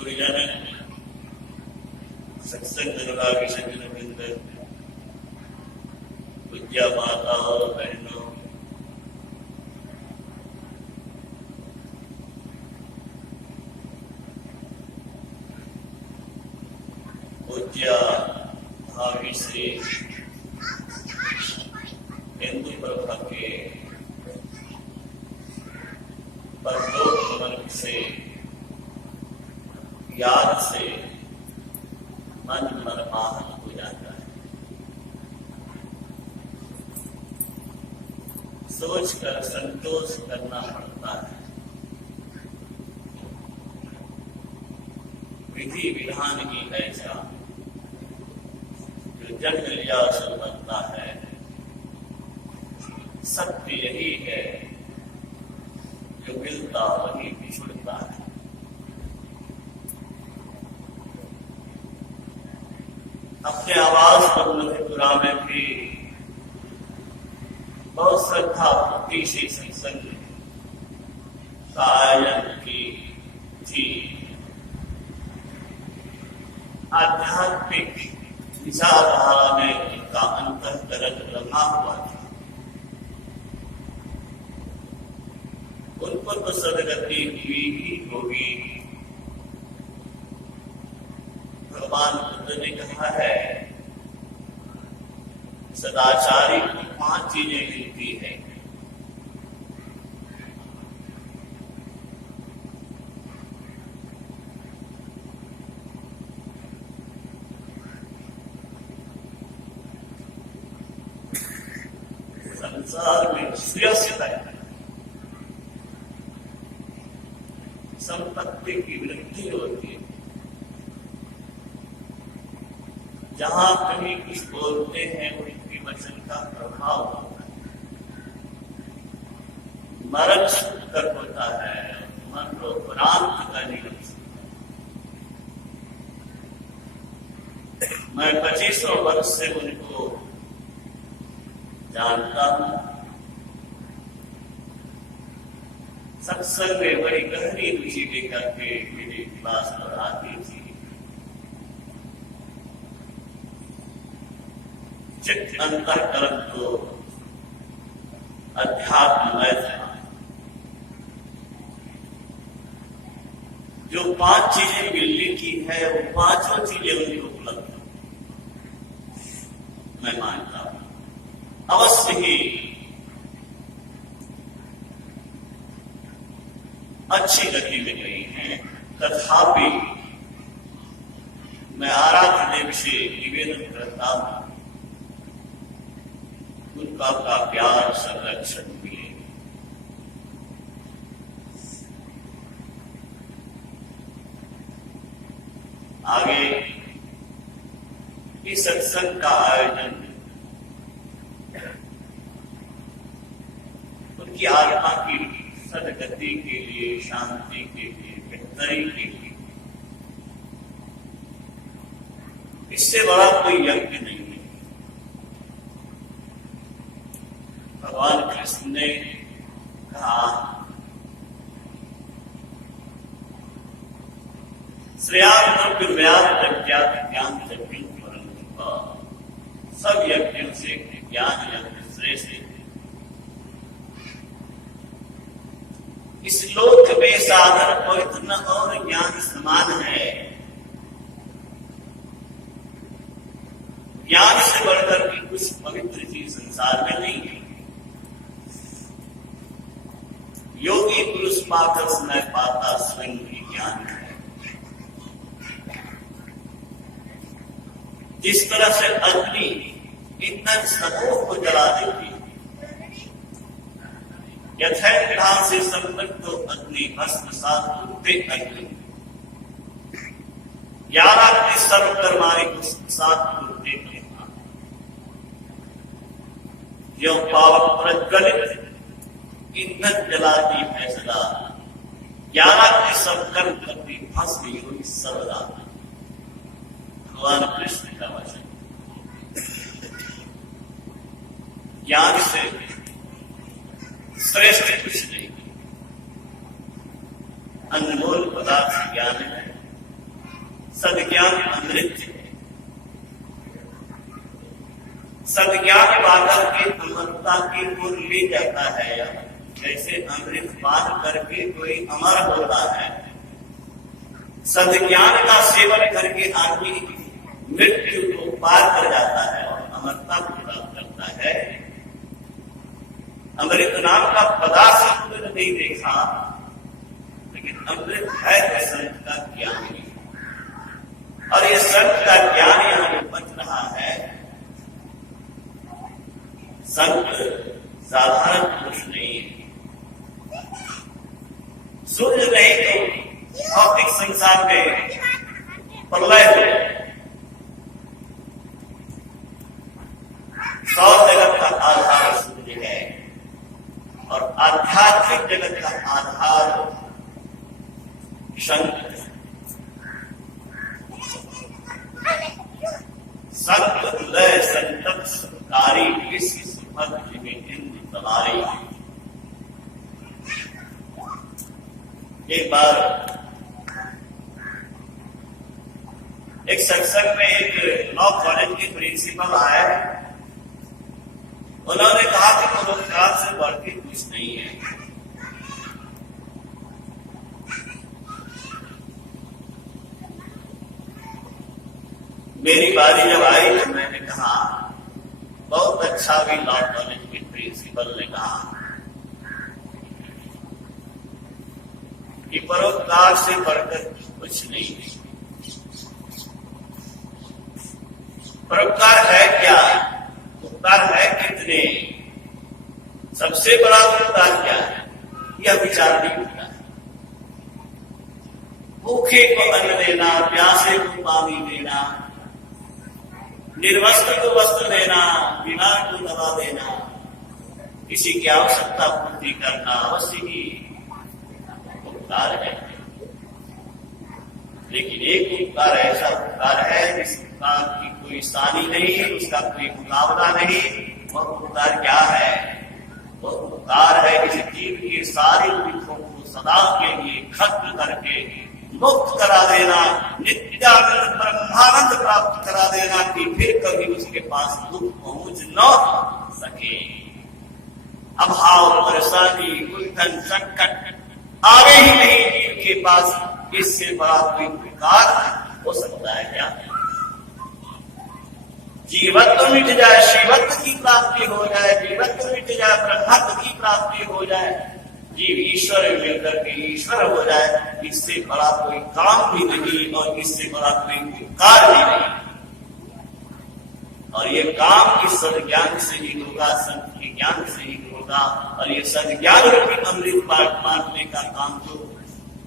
गुरुजन, सत्संग अनुरागी सज्जन वृंद, पूज्य माताओं बहनों, पूज्य भावी श्री हिंदू प्रभा के परलोक मन से याद से मन मनमाहन हो जाता है। सोचकर संतोष करना पड़ता है। विधि विधान की ऐसा जो जन्म लिया सो बनता है। सत्य यही है जो मिलता वही बिछुड़ता है। अपने आवास पर मधेपुरा में भी बहुत श्रद्धा भक्ति से सत्संग का आयोजन की थी। आध्यात्मिक विचारधारा में इनका अंतःकरण रंगा हुआ था। उन पर तो सदगति हुई ही होगी। भगवान बुद्ध ने कहा है, सदाचारी की 5 चीजें मिलती है। संसार में श्रेयस्ता है, संपत्ति की वृद्धि होती है। जहां कहीं कुछ बोलते हैं उनके वचन का प्रभाव होता है। मरण कर होता है, मन को प्रांत का निगम। मैं 25 वर्ष से उनको जानता हूं। सत्संग में बड़ी गहरी रुचि लेकर के मेरे क्लास पर आती थी। चित्त अंतःकरण को अध्यात्ममय था। जो 5 चीजें मिलने की है वो 5 चीजें उनको उपलब्ध मैं मानता हूं। अवश्य ही अच्छी गति में गई हैं, तथापि मैं आराध्य देव से निवेदन करता हूं उनका का प्यार संरक्षण मिले। आगे इस सत्संग का आयोजन उनकी आत्मा की सदगति के लिए, शांति के लिए, बेहतरी के लिए, इससे बड़ा कोई यज्ञ नहीं है। भगवान कृष्ण ने कहा, श्रेयाद्रव्य व्याज्ञात ज्ञान यज्ञ सब यज्ञों से ज्ञान यज्ञ श्रेष्ठ है। इस लोक में साधन पवित्र न और ज्ञान समान है। ज्ञान से बढ़कर भी कुछ पवित्र चीज संसार में नहीं है। योगी पुरुष पाकर समय पाता स्वयं ही ज्ञान है। जिस तरह से अग्नि ईंधन समूह को जला देती है, यथार्थ से संबद्ध अग्नि भस्मसात होते अग्नि 11 के सर्वकर्माणी भस्मसात होते जो पावक प्रज्वलित ईंधन जलाती है सदा, 11 के सब कर्म करती भस्म योगी सर्वदा। भगवान कृष्ण का वचन। ज्ञान से श्रेष्ठ कुछ नहीं। अनमोल पदार्थ ज्ञान है। सद्ज्ञान अमृत है। सद्ज्ञान पाकर के अमरता की ओर ले जाता है। जैसे अमृत पान करके कोई अमर होता है, सद्ज्ञान का सेवन करके आदमी मृत्यु को पार कर जाता है और अमरता को प्राप्त करता है। अमृत नाम का पदार्थ नहीं देखा, लेकिन अमृत है तो संत का ज्ञान ही, और ये संत का ज्ञान यहां बच रहा है। संत साधारण पुरुष नहीं है, सूर्य नहीं तो भौतिक संसार में प्रलय हो, सौर जगत का आधार सूर्य है और आध्यात्मिक जगत का आधार संत। संत लय संतत सुखारी विश्व सुभग में इंद्र तवारी। एक बार एक सत्संग में एक लॉ कॉलेज के प्रिंसिपल आए, उन्होंने कहा कि परोपकार से बढ़ के कुछ नहीं है। मेरी बारी जब आई तो मैंने कहा, बहुत अच्छा भी लॉ कॉलेज के प्रिंसिपल ने कहा कि परोपकार से बढ़कर कुछ नहीं है। परोपकार है क्या? उपकार है कितने? सबसे बड़ा उपकार क्या है? यह विचार नहीं होता है। भूखे को अन्न देना, प्यासे को पानी देना, निर्वस्त्र को वस्त्र देना, बीमार को दवा देना, किसी की आवश्यकता पूर्ति करना अवश्य ही उपकार है। लेकिन एक उपकार ऐसा उपकार है जिस उपकार की कोई सानी नहीं, उसका कोई मुकाबला नहीं। वह उपकार क्या है? वह उपकार है किसी जीव के सारे दुखों को सदा के लिए खत्म करके मुक्त करा देना, नित्यानंद ब्रह्मानंद प्राप्त करा देना कि फिर कभी उसके पास दुख पहुंच न सके। अभाव, परेशानी, उलझन, संकट आवे ही नहीं जीव के पास। इससे बड़ा कोई विकार हो सकता है क्या? जीवत्व मिट जाए, शिवत्व की प्राप्ति हो जाए, जीवत्व मिट जाए, ब्रह्मत्व की प्राप्ति हो जाए, जीव ईश्वर मिलकर के ईश्वर हो जाए, इससे बड़ा कोई काम भी नहीं और इससे बड़ा कोई विकार भी नहीं। और ये काम इस सद्ज्ञान से ही होगा, संत के ज्ञान से ही होगा। और ये सद्ज्ञान रूपी अमृत बांटने का काम तो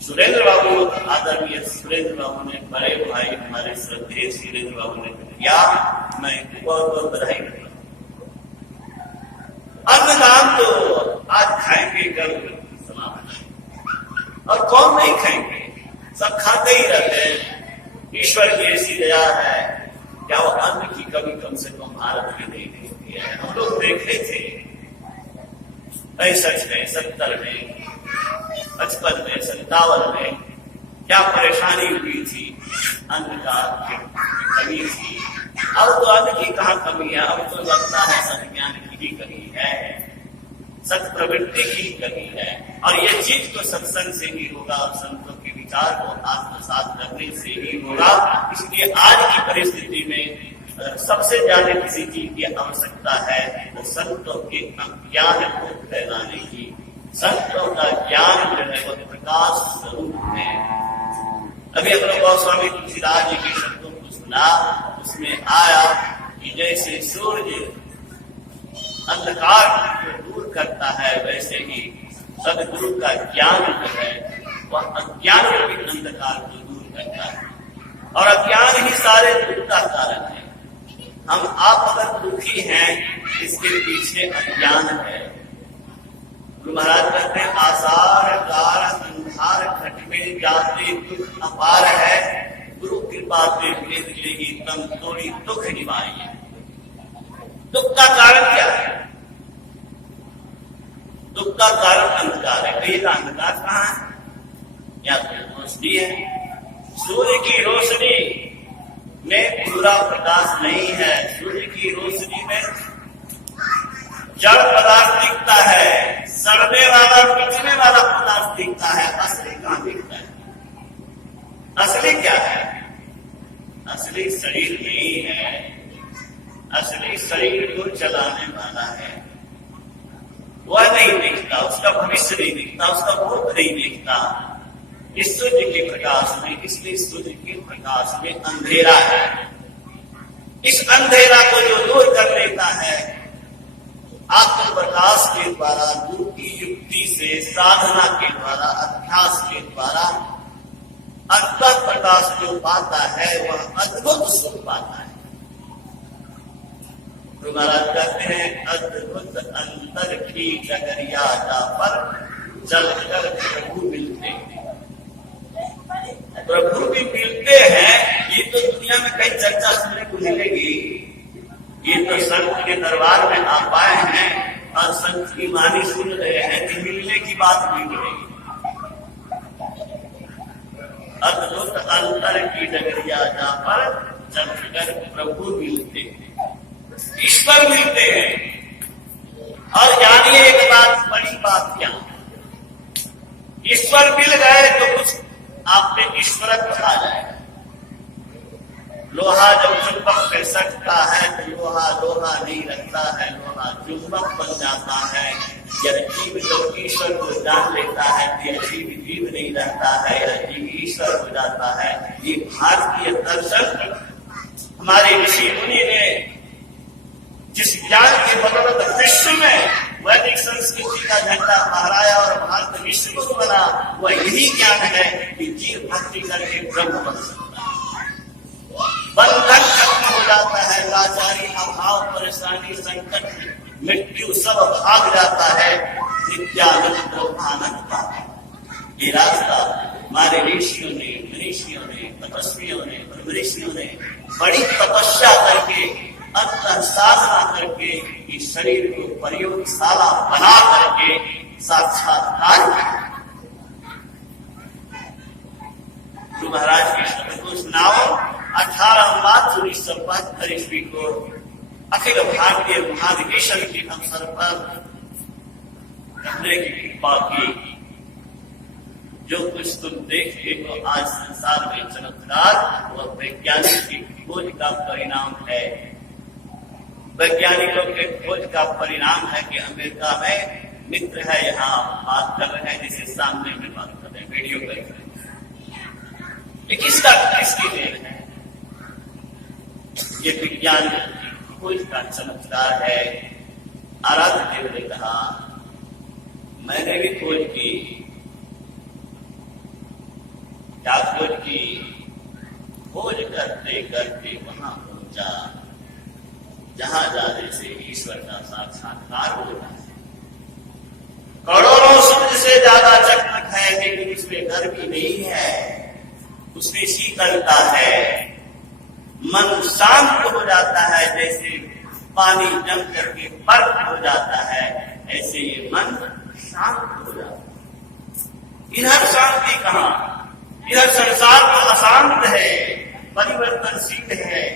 सुरेंद्र बाबू, आदरणीय सुरेंद्र बाबू ने, बड़े भाई हमारे श्रद्धेय सुरेंद्र बाबू ने किया। मैं बहुत बहुत बधाई करता हूं। अन्नदान तो आज खाएंगे, कल समाप्त, और कौन नहीं खाएंगे? सब खाते ही रहते हैं। ईश्वर की ऐसी दया है, क्या वो अन्न की कभी कम से कम भारत में नहीं देखती है? हम लोग देखे थे 65 में, 70 में, 55 में, 57 में क्या परेशानी हुई थी, अन्न का कमी थी। अब तो अन्न की कहाँ कमी है? अब तो लगता है सद्ज्ञान की ही कमी है, सत प्रवृत्ति की कमी है। और ये चीज तो सत्संग से ही होगा और संतों के विचार को आत्मसात करने से ही होगा। इसलिए आज की परिस्थिति में सबसे ज्यादा किसी चीज की आवश्यकता है तो संतों के ज्ञान को फैलाने की। संतों का ज्ञान जो है वो प्रकाश स्वरूप है। अभी अपने गोस्वामी तुलसीदास जी के शब्दों को सुना, उसमें आया कि जैसे सूर्य अंधकार को दूर करता है, वैसे ही सदगुरु का ज्ञान जो है वह अज्ञान रूपी अंधकार को दूर करता है। और अज्ञान ही सारे दुख का कारण है। हम आप अगर दुखी हैं, इसके पीछे अज्ञान है। गुरु महाराज कहते हैं, आसार कार अंधार घट में जाते दुख अपार है, गुरु कृपा से भेद लेगी तम थोड़ी दुख निभाइए। दुख का कारण क्या है? दुख का कारण अंधकार है। कहीं का अंधकार कहाँ है? या तो रोशनी है, सूर्य की रोशनी में पूरा प्रकाश नहीं है। सूर्य की रोशनी में जड़ पदार्थ दिखता है, सड़ने वाला पिछने वाला पदार्थ दिखता है, असली कहां दिखता है? असली क्या है? असली शरीर नहीं है। असली शरीर को चलाने वाला है, वह नहीं दिखता, उसका भविष्य नहीं दिखता, उसका भूत नहीं दिखता। इस सूर्य के प्रकाश में, इसलिए सूर्य के प्रकाश में अंधेरा है। इस अंधेरा को जो दूर कर लेता है आत्म प्रकाश के द्वारा, गुरु की युक्ति से, साधना के द्वारा, अभ्यास के द्वारा अंतर प्रकाश जो पाता है वह अद्भुत सुख पाता है। तो महाराज कहते हैं अद्भुत अंतर की डगरिया जा पर चल कर प्रभु मिलते हैं। प्रभु भी मिलते हैं, ये तो दुनिया में कई चर्चा सुनने को मिलेगी। ये तो संत के दरबार में आप आए हैं और संत की वाणी सुन रहे हैं कि मिलने की बात भी मिलेगी। अद्भुत अंतर की डगरिया जा पर चल कर प्रभु मिलते हैं, ईश्वर मिलते हैं। और जानिए एक बात, बड़ी बात क्या, ईश्वर मिल गए तो कुछ आप पे ईश्वरत्व आ जाएगा। लोहा जब चुंबक पे सटता है तो लोहा लोहा नहीं रहता है, लोहा चुंबक बन जाता है। यह जीव जब ईश्वर को जान लेता है तो यह जीव जीव नहीं रहता है, यह जीव ईश्वर हो जाता है। ये भारतीय दर्शन हमारे ऋषि मुनि ने जिस ज्ञान के बदौलत विश्व में वैदिक संस्कृति का झंडा फहराया और भारत विश्व गुरु बना, वह यही ज्ञान है कि जीव भक्ति करके ब्रह्म बन सकता है। बंधन खत्म हो जाता है, लाचारी, अभाव, परेशानी, संकट, मृत्यु सब भाग जाता है, नित्यानंद आनंद पाता है। ये रास्ता हमारे ऋषियों ने, मनीषियों ने, तपस्वियों ने, ऋषियों ने बड़ी तपस्या करके, अंतर साधना करके, इस शरीर को प्रयोगशाला बना करके साक्षात्कार किया। तो महाराज के शब्द को सुनाओ। 18 मार्च 1972 ईस्वी को अखिल भारतीय महाधिवेशन के अवसर पर कहने की कृपा की। जो कुछ तुम देखते हो आज संसार में चमत्कार, वह वैज्ञानिक की खोज का परिणाम है। वैज्ञानिकों के खोज का परिणाम है कि अमेरिका में मित्र है, यहाँ बात कर रहे हैं, जिसे सामने में बात कर रहे हैं, वीडियो कर रहे हैं। किसका किसकी देन है? ये विज्ञान की खोज का चमत्कार है। आराध्य देव ने कहा, मैंने भी खोज की। क्या खोज की? खोज करते करते वहां पहुंचा जहां जाने से ईश्वर का साक्षात्कार हो जाए। करोड़ों सूर्य से ज्यादा चकमक है, लेकिन उसमें गर्मी नहीं है, उसमें शीतलता है। मन शांत हो जाता है, जैसे पानी जम करके बर्फ हो जाता है, ऐसे ये मन शांत हो जाता है। इधर शांति कहां? इधर संसार तो अशांत है, परिवर्तनशील है,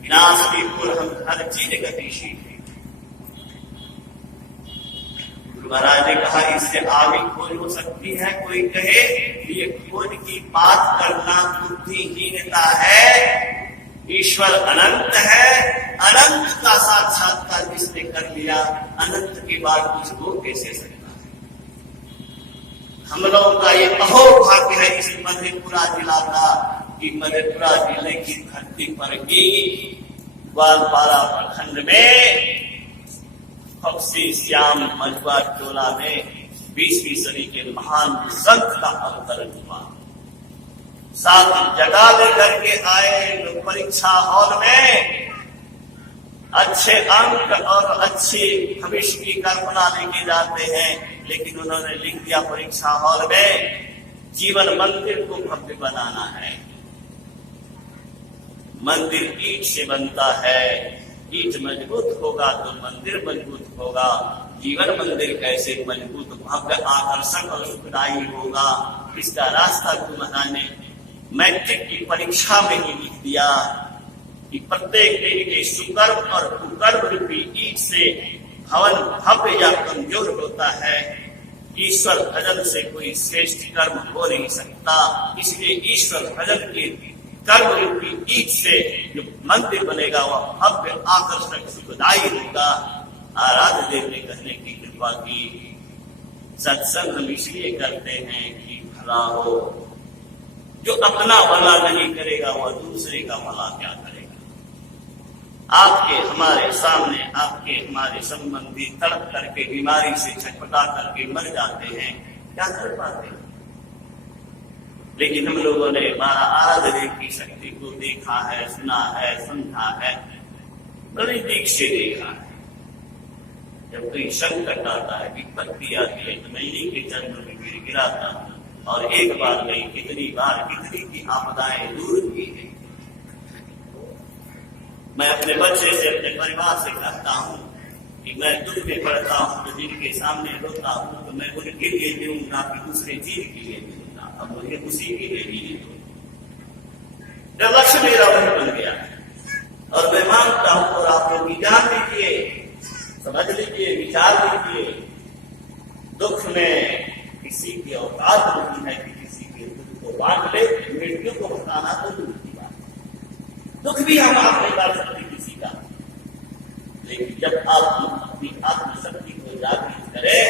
विनाश की ओर हम हर चीज गतिशील है। गुरु महाराज ने कहा, इससे आगे खोज हो सकती है? कोई कहे ये खोज की बात करना बुद्धिहीनता है। ईश्वर अनंत है, अनंत का साक्षात्कार जिसने कर लिया, अनंत के बाद कुछ हो कैसे सकता है? हम लोगों का ये अहोभाग्य है इस मधेपुरा जिला का कि मधेपुरा जिले की धरती पर की ग्वालपारा प्रखंड में फक्सी श्याम मजुआ टोला में 20वीं सदी के महान संत का अवतरण हुआ। साथ जगह लेकर के आए लोग परीक्षा हॉल में अच्छे अंक और अच्छी भविष्य की कल्पना लेके जाते हैं, लेकिन उन्होंने लिख दिया परीक्षा हॉल में जीवन मंदिर को भव्य बनाना है। मंदिर ईंट से बनता है, ईंट मजबूत होगा तो मंदिर मजबूत होगा। जीवन मंदिर कैसे मजबूत, भव्य, आकर्षक और सुखदायी होगा? इसका रास्ता गुरुमहाराज ने मैट्रिक की परीक्षा में ही लिख दिया कि प्रत्येक दिन के सुकर्म और कुकर्म रूपी ईट से भवन भव्य या कमजोर होता है। ईश्वर भजन से कोई श्रेष्ठ कर्म हो नहीं सकता। इसलिए ईश्वर भजन के कर्म रूपी ईट से जो मंदिर बनेगा वह भव्य आकर्षक सुखदायी होगा। आराध्य देव ने कहने की कृपा की। सत्संग हम इसलिए करते हैं कि भला हो। जो अपना भला नहीं करेगा वह दूसरे का भला क्या करेगा। आपके हमारे सामने आपके हमारे संबंधी तड़प करके बीमारी से छटपटा करके मर जाते हैं, क्या कर पाते हैं। लेकिन हम लोगों ने हमारा आराध्य देव की शक्ति को देखा है, सुना है, समझा है, बड़ी दीख से देखा है। जब कोई संकट आता है, विपत्ति आती है, तो मैं इन्हीं के चरणों में गिर गिराता हूँ और एक बार नहीं कितनी बार कितनी की आपदाएं दूर की है। मैं अपने बच्चे से अपने परिवार से कहता हूँ कि मैं दुख में पड़ता हूँ तो जिनके सामने रोता हूँ तो मैं उनके लिए दूंगा कि दूसरे चीज के लिए दूंगा। अब मुझे उसी के लिए नहीं दो। जब लक्ष्य मेरा वही बन गया और मैं मांगता हूँ और आप लोग ज्ञान लीजिए, समझ लीजिए, विचार लीजिए। दुख में किसी की औकात नहीं है कि किसी के दुख को बांट ले। मृत्यु को बताना तो दूर की बात, दुख भी हम आप नहीं बांट सकते किसी का। लेकिन जब आप अपनी आत्मशक्ति को जागृत करें,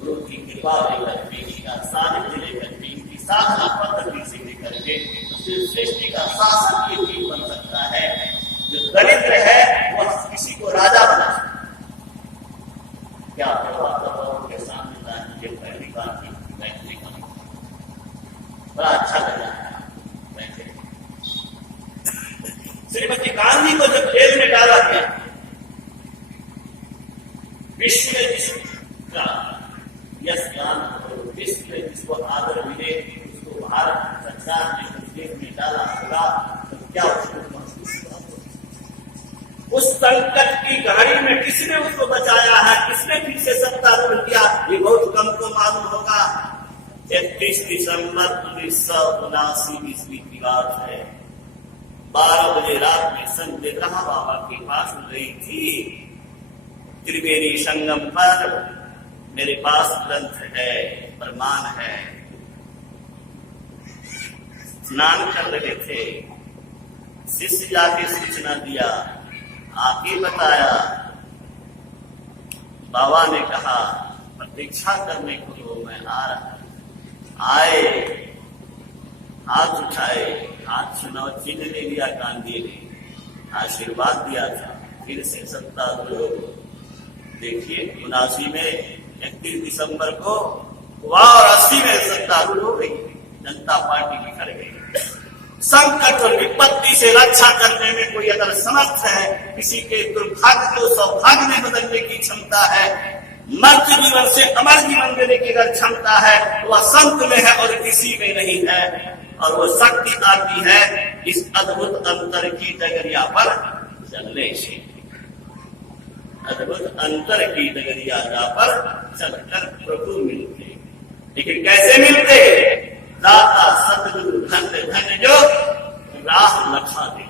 गुरु की कृपा लेकर के, का सानिध्य लेकर के, इनकी साधना पद्धति से लेकर के सृष्टि का शासक ये चीज बन सकता है। जो दरिद्र है वह किसी को राजा बना सकता है। क्या के सामने पहली बार बैठने का बड़ा अच्छा लगा बैठे। श्रीमती गांधी को जब जेल में डाला गया, विश्व में जिसका यश गान, विश्व में जिसको आदर मिले, उसको भारत संसार ने जेल में डाला होगा तो क्या उसको महसूस हुआ। उस संकट की घड़ी में किसने उसको बचाया है, किसने फिर से सत्तारूढ़ किया, ये बहुत कम को मालूम होगा। 31 दिसंबर 1979 ईस्वी की बात है। 12 बजे रात में संत बिरहा बाबा के पास गई थी। त्रिवेणी संगम पर मेरे पास ग्रंथ है, प्रमाण है। स्नान कर रहे थे, शिष्य जाके सूचना दिया, आके बताया। बाबा ने कहा प्रतीक्षा करने को तो मैं आ रहा। आए, हाथ उठाए, हाथ सुना, चिन्ह ले लिया गांधी ने, आशीर्वाद दिया था। फिर से सत्तारूढ़ देखिए 79 में 31 दिसंबर को और 80 में सत्तारूढ़ हो गई, जनता पार्टी बिखर गई। संकट और विपत्ति से रक्षा करने में कोई अगर समर्थ है, किसी के दुर्भाग्य को सौभाग्य में बदलने की क्षमता है, मर्त्य जीवन से अमर जीवन देने की अगर क्षमता है, वह संत में है और किसी में नहीं है। और वो शक्ति आती है इस अद्भुत अंतर की डगरिया पर चलने से। अद्भुत अंतर की डगरिया पर चलकर प्रभु मिलते। लेकिन कैसे मिलते? दाता सतगुरु धन्य धन्य जो राह लखा दे।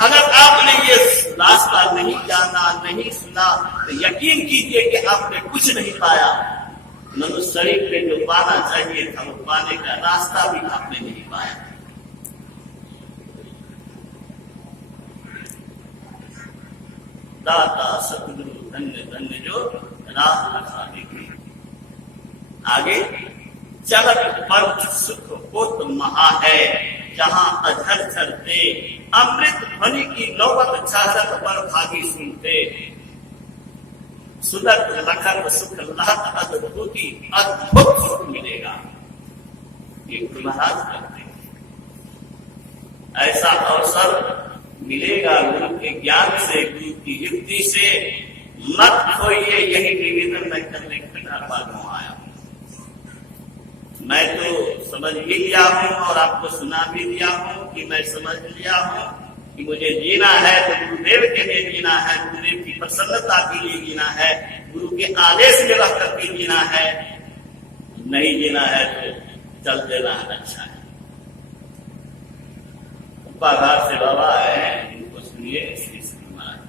अगर आपने ये रास्ता नहीं जाना, नहीं सुना, तो यकीन कीजिए कि आपने कुछ नहीं पाया। मनुष्य शरीर में जो पाना चाहिए था वो पाने का रास्ता भी आपने नहीं पाया। दाता सतगुरु धन्य धन्य जो राह लखा दे। आगे चलत पंथ सुख पोत महा है, जहां अधर चलते अमृत ध्वनि की नौबत चाहत पर भागी सुनते। सुदर्थ लखन सुख लहत अद्भुति अद्भुत सुख मिलेगा। ये महाराज करते हैं। ऐसा अवसर मिलेगा गुरु के ज्ञान से, गुरु की युक्ति से। मत खोइए, यही निवेदन मैं करने के आया। मैं तो समझ ही लिया हूँ और आपको सुना भी दिया हूँ कि मैं समझ लिया हूँ कि मुझे जीना है तो गुरुदेव के लिए जीना है, गुरुदेव की प्रसन्नता के लिए जीना है। गुरु के आदेश में रह करके जीना है, नहीं जीना है तो चल देना अच्छा है। उपाघाट से बाबा है, इनको सुनिए श्री श्री महाराज।